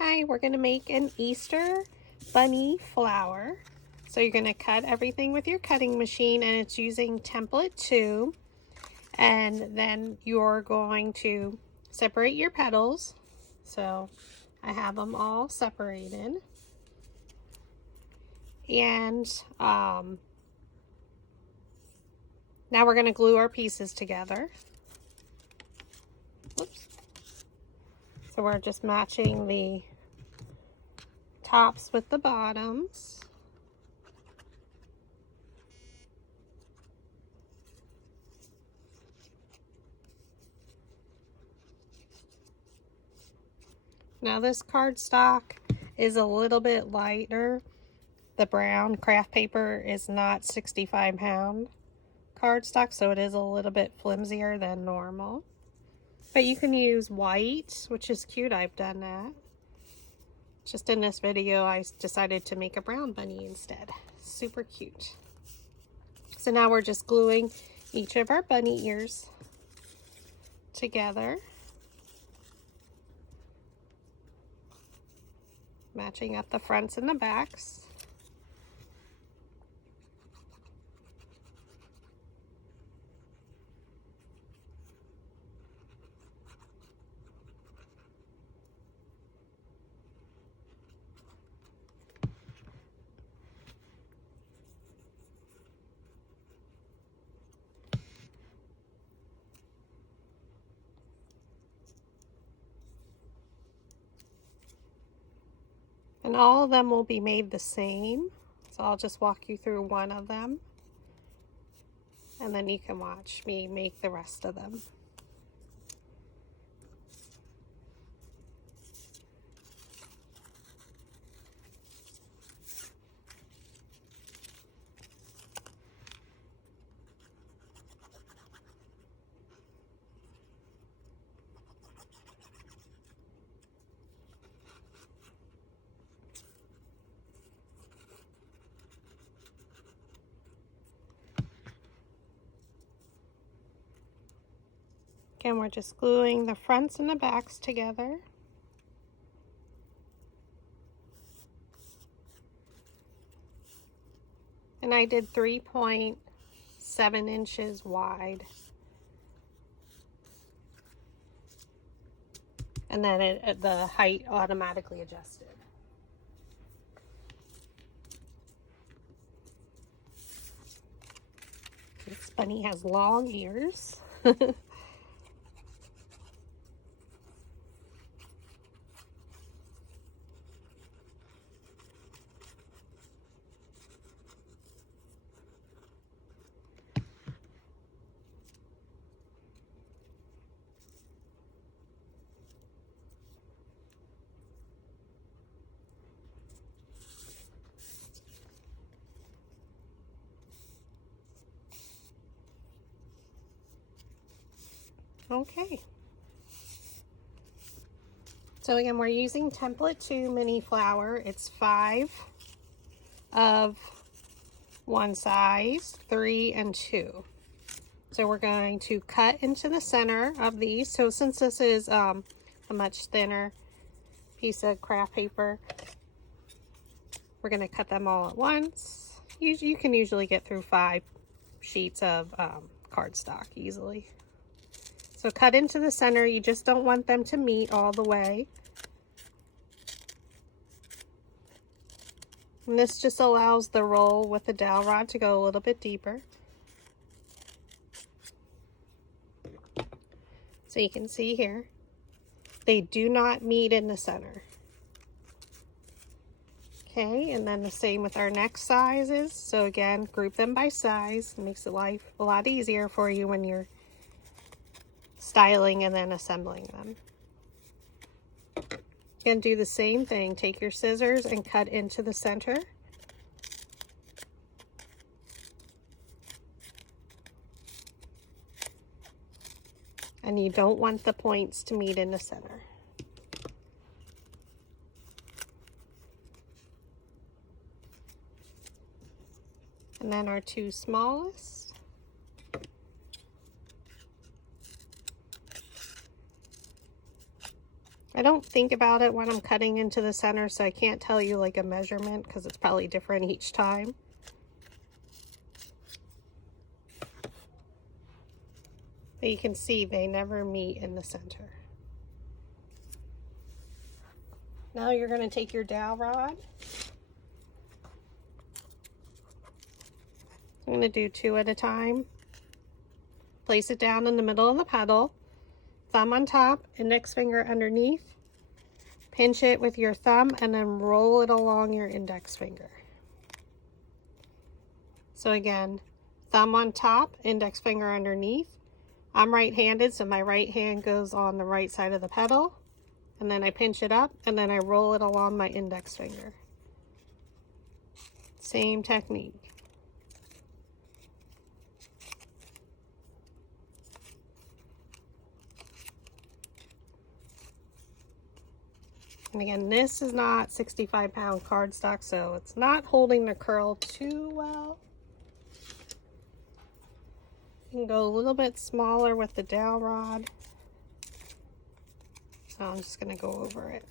Hi, we're going to make an Easter bunny flower. So you're going to cut everything with your cutting machine, and it's using template 2. And then you're going to separate your petals. So I have them all separated. And now we're going to glue our pieces together. Oops. So we're just matching the tops with the bottoms. Now this cardstock is a little bit lighter. The brown craft paper is not 65-pound cardstock, so it is a little bit flimsier than normal. But you can use white, which is cute. I've done that. Just in this video, I decided to make a brown bunny instead. Super cute. So now we're just gluing each of our bunny ears together, matching up the fronts and the backs. And all of them will be made the same. So I'll just walk you through one of them, and then you can watch me make the rest of them. Again, we're just gluing the fronts and the backs together. And I did 3.7 inches wide. And then the height automatically adjusted. This bunny has long ears. Okay. So again, we're using template 2 mini flower. It's 5 of one size, 3 and 2. So we're going to cut into the center of these. So since this is a much thinner piece of craft paper, we're going to cut them all at once. You can usually get through 5 sheets of cardstock easily. So cut into the center. You just don't want them to meet all the way. And this just allows the roll with the dowel rod to go a little bit deeper. So you can see here, they do not meet in the center. Okay, and then the same with our next sizes. So again, group them by size. It makes life a lot easier for you when you're styling and then assembling them. You can do the same thing. Take your scissors and cut into the center. And you don't want the points to meet in the center. And then our 2 smallest. I don't think about it when I'm cutting into the center, so I can't tell you like a measurement because it's probably different each time. But you can see they never meet in the center. Now you're going to take your dowel rod. I'm going to do 2 at a time. Place it down in the middle of the petal. Thumb on top, index finger underneath. Pinch it with your thumb and then roll it along your index finger. So again, thumb on top, index finger underneath. I'm right-handed, so my right hand goes on the right side of the petal. And then I pinch it up and then I roll it along my index finger. Same technique. And again, this is not 65-pound cardstock, so it's not holding the curl too well. You can go a little bit smaller with the dowel rod. So I'm just going to go over it.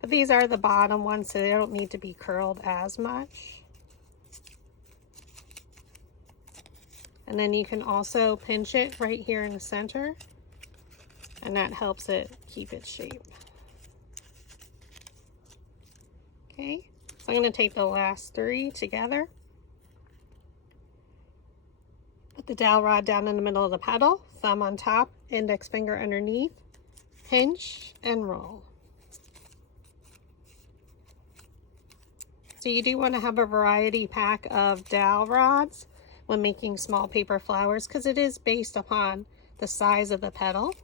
But these are the bottom ones, so they don't need to be curled as much. And then you can also pinch it right here in the center, and that helps it keep its shape. Okay, so I'm going to take the last 3 together. Put the dowel rod down in the middle of the petal, thumb on top, index finger underneath, pinch and roll. So you do want to have a variety pack of dowel rods when making small paper flowers because it is based upon the size of the petal.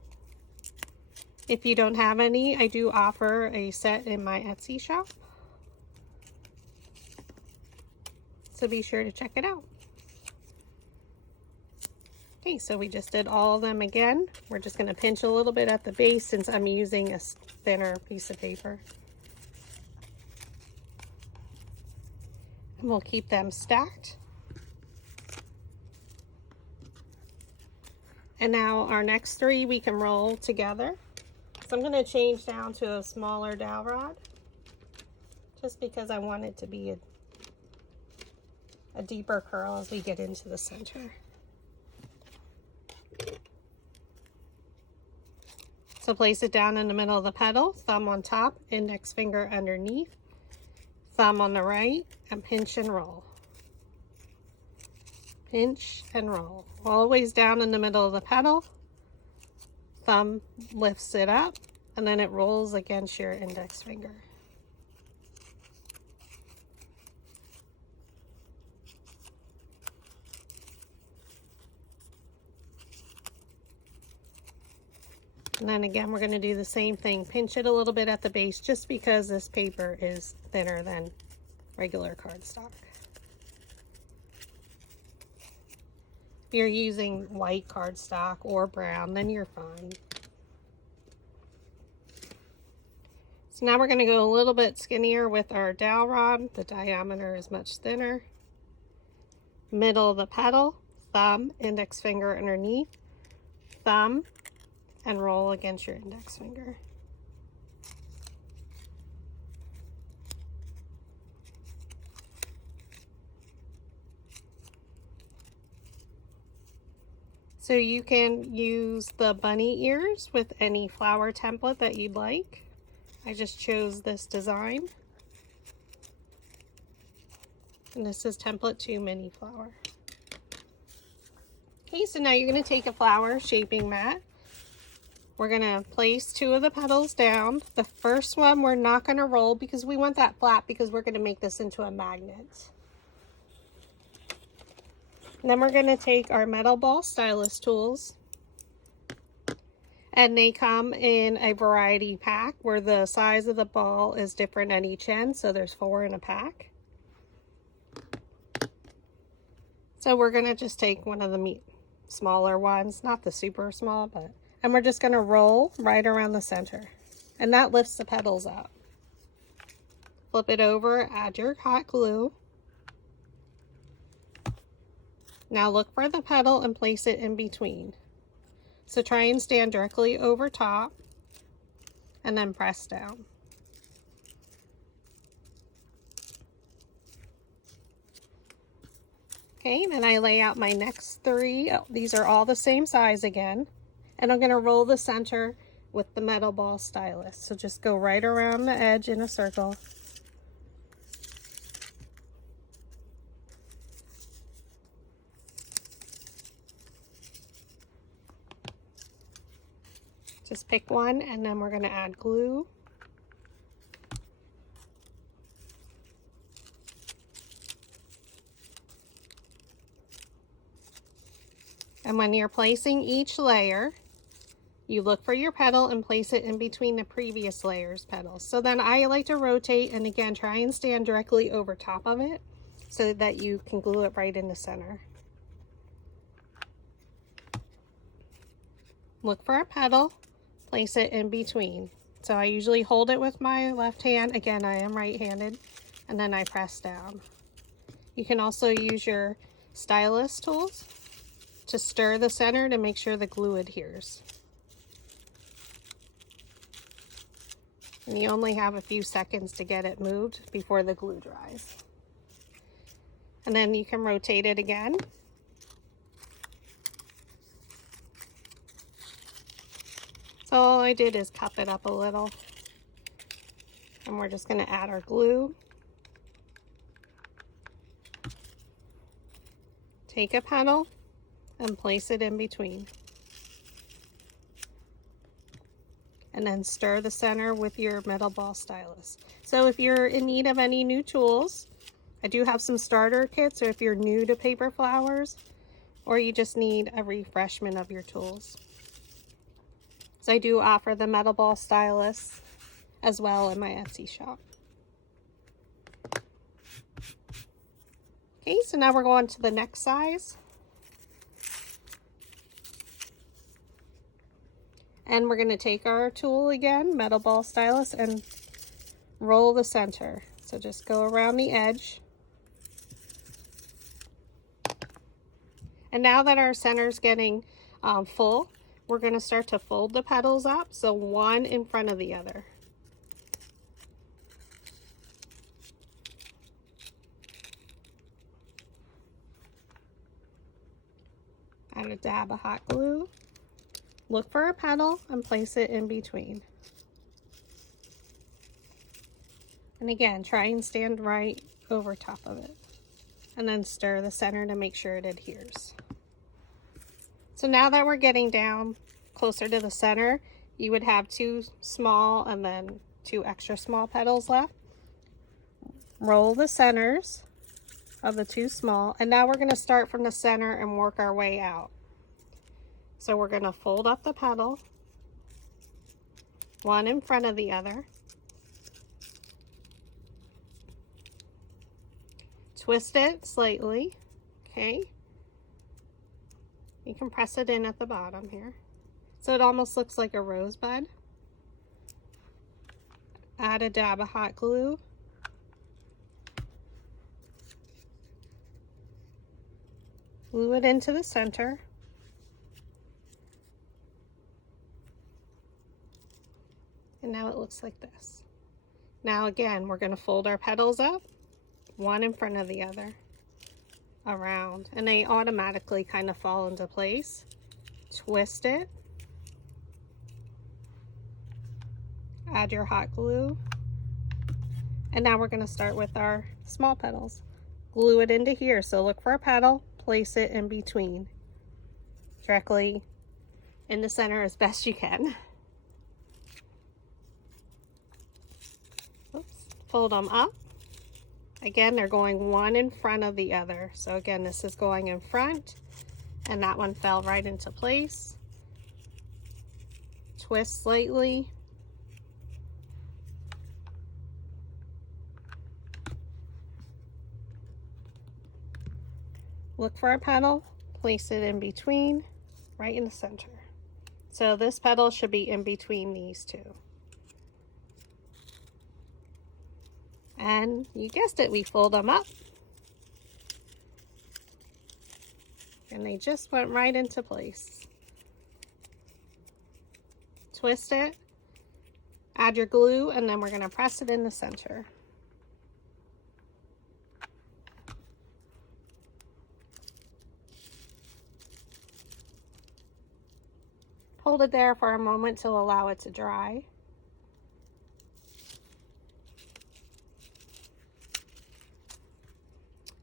If you don't have any, I do offer a set in my Etsy shop. So be sure to check it out. Okay, so we just did all of them again. We're just going to pinch a little bit at the base since I'm using a thinner piece of paper. And we'll keep them stacked. And now our next 3 we can roll together. So I'm going to change down to a smaller dowel rod just because I want it to be a deeper curl as we get into the center. So place it down in the middle of the petal, thumb on top, index finger underneath, thumb on the right, and pinch and roll. Pinch and roll. Always down in the middle of the petal. Thumb lifts it up, and then it rolls against your index finger. And then again, we're going to do the same thing. Pinch it a little bit at the base just because this paper is thinner than regular cardstock. If you're using white cardstock or brown, then you're fine. So now we're going to go a little bit skinnier with our dowel rod. The diameter is much thinner. Middle of the petal, thumb, index finger underneath, thumb, and roll against your index finger. So you can use the bunny ears with any flower template that you'd like. I just chose this design. And this is template 2 mini flower. Okay, so now you're going to take a flower shaping mat. We're going to place 2 of the petals down. The first one we're not going to roll because we want that flat because we're going to make this into a magnet. And then we're going to take our metal ball stylus tools. And they come in a variety pack where the size of the ball is different at each end. So there's 4 in a pack. So we're going to just take one of the smaller ones, not the super small, but... And we're just going to roll right around the center. And that lifts the petals up. Flip it over, add your hot glue. Now look for the petal and place it in between. So try and stand directly over top. and then press down. Okay, then I lay out my next three. Oh, these are all the same size again. And I'm gonna roll the center with the metal ball stylus. So just go right around the edge in a circle. Just pick one and then we're gonna add glue. And when you're placing each layer, you look for your petal and place it in between the previous layer's petals. So then I like to rotate and again, try and stand directly over top of it so that you can glue it right in the center. Look for a petal, place it in between. So I usually hold it with my left hand. Again, I am right-handed, and then I press down. You can also use your stylus tools to stir the center to make sure the glue adheres. And you only have a few seconds to get it moved before the glue dries. And then you can rotate it again. So all I did is cup it up a little. And we're just going to add our glue. Take a petal and place it in between. And then stir the center with your metal ball stylus. So if you're in need of any new tools, I do have some starter kits, or if you're new to paper flowers, or you just need a refreshment of your tools. So I do offer the metal ball stylus as well in my Etsy shop. Okay, so now we're going to the next size. And we're going to take our tool again, metal ball stylus, and roll the center. So just go around the edge. And now that our center's getting full, we're going to start to fold the petals up, so one in front of the other. Add a dab of hot glue. Look for a petal and place it in between. And again, try and stand right over top of it. And then stir the center to make sure it adheres. So now that we're getting down closer to the center, you would have two small and then two extra small petals left. Roll the centers of the two small, and now we're going to start from the center and work our way out. So we're going to fold up the petal, one in front of the other. Twist it slightly, okay? You can press it in at the bottom here. So it almost looks like a rosebud. Add a dab of hot glue. Glue it into the center. And now it looks like this. Now again, we're going to fold our petals up, one in front of the other, around, and they automatically kind of fall into place. Twist it. Add your hot glue. And now we're going to start with our small petals. Glue it into here. So look for a petal, place it in between, directly in the center as best you can. Fold them up. Again, they're going one in front of the other. So again, this is going in front, and that one fell right into place. Twist slightly. Look for a petal, place it in between, right in the center. So this petal should be in between these two. And you guessed it, we fold them up. And they just went right into place. Twist it, Add your glue, and then we're going to press it in the center. Hold it there for a moment to allow it to dry.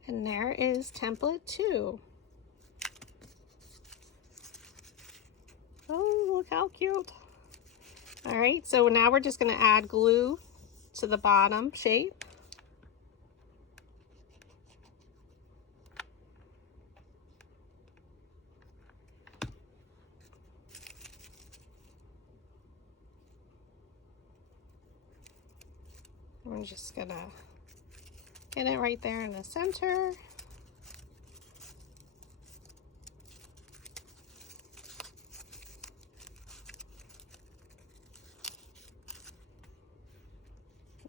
And there is template 2. Oh, look how cute. All right, so now we're just going to add glue to the bottom shape. I'm just going to get it right there in the center.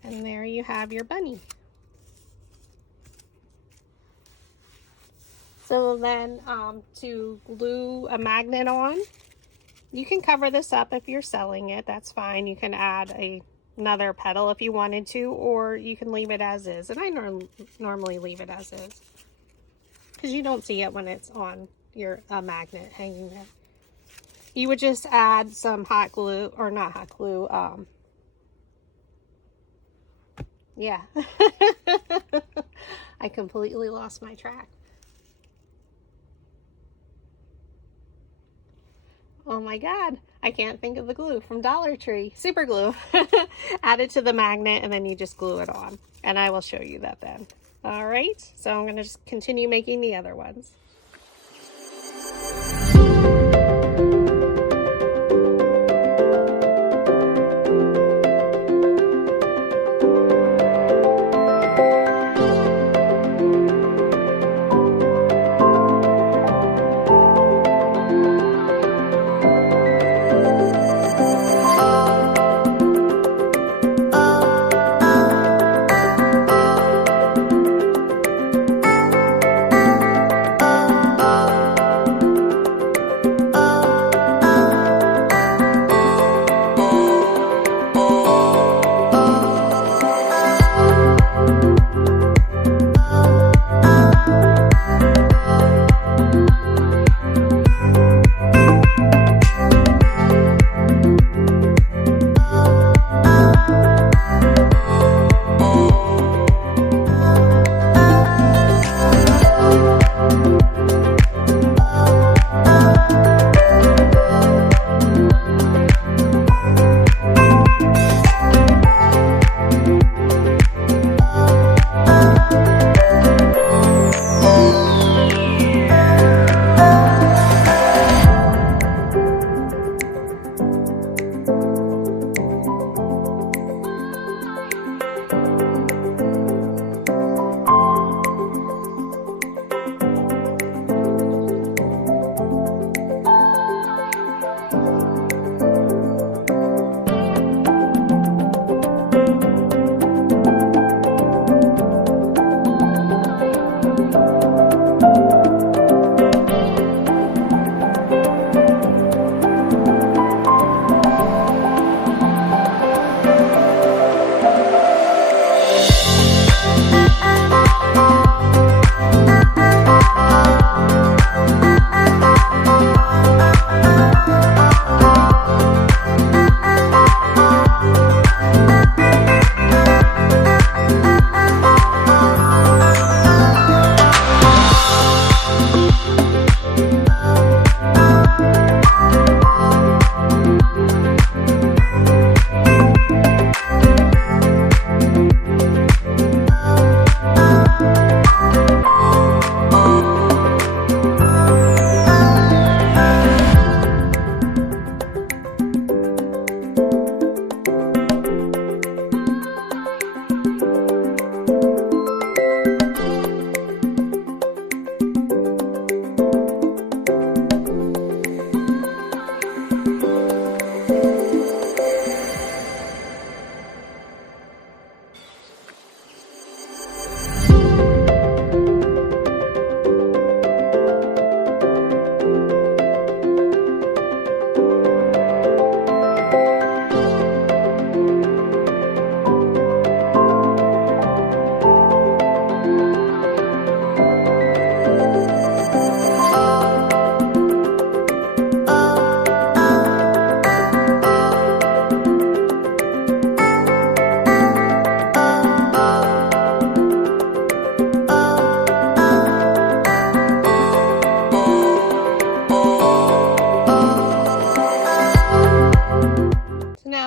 And there you have your bunny. So then to glue a magnet on, you can cover this up if you're selling it. That's fine. You can add another petal if you wanted to, or you can leave it as is. And I normally leave it as is because you don't see it when it's on your magnet hanging there. You would just add some hot glue, or not hot glue, yeah. I completely lost my track. Oh my God, I can't think of the glue from Dollar Tree. Super glue. Add it to the magnet and then you just glue it on. And I will show you that then. All right, so I'm going to just continue making the other ones.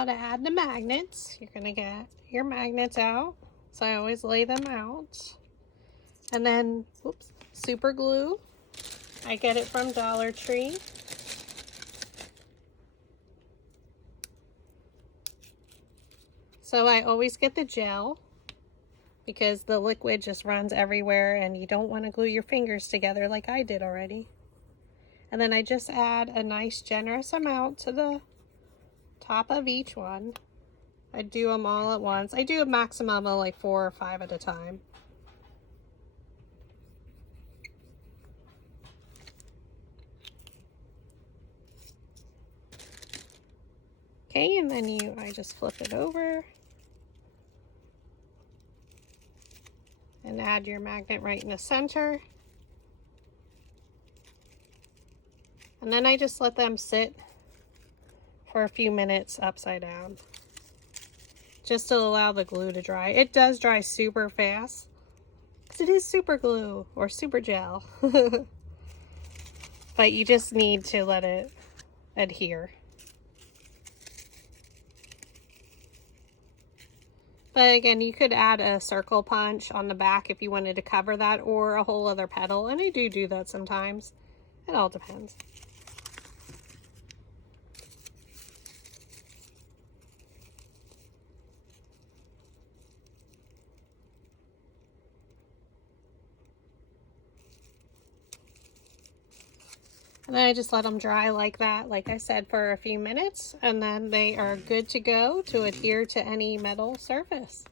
to add the magnets. You're gonna get your magnets out. So I always lay them out. And then, oops, super glue. I get it from Dollar Tree. So I always get the gel because the liquid just runs everywhere and you don't want to glue your fingers together like I did already. And then I just add a nice generous amount to the top of each one. I do them all at once. I do a maximum of like 4 or 5 at a time. Okay, and then I just flip it over and add your magnet right in the center. And then I just let them sit for a few minutes upside down, just to allow the glue to dry. It does dry super fast because it is super glue or super gel. But you just need to let it adhere. But again, you could add a circle punch on the back if you wanted to cover that, or a whole other petal, and I do that sometimes. It all depends. And then I just let them dry like that, like I said, for a few minutes, and then they are good to go to adhere to any metal surface.